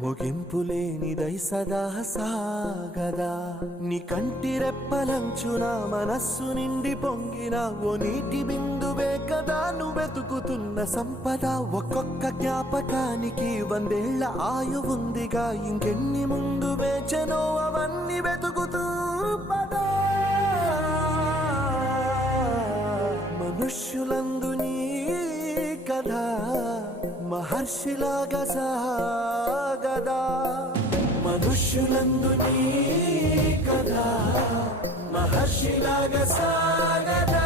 ముగింపులేనిదై సదా సాగదా. నీ కంటి రెప్పలంచున మనస్సు నిండి పొంగిన ఓ నీటి బిందువే కదా నువ్వెతుకుతున్న సంపద. ఒక్కొక్క జ్ఞాపకానికి 100 ఏళ్ల ఆయువుందిగా, ఇంకెన్ని ముందు వేచనో అవన్నీ వెతుకుతూ పదా. మనుష్యులందు నీ కథ మహర్షిలాగా సాగదా. మనుష్యులందు నీ కథ మహర్షిలాగా సాగదా.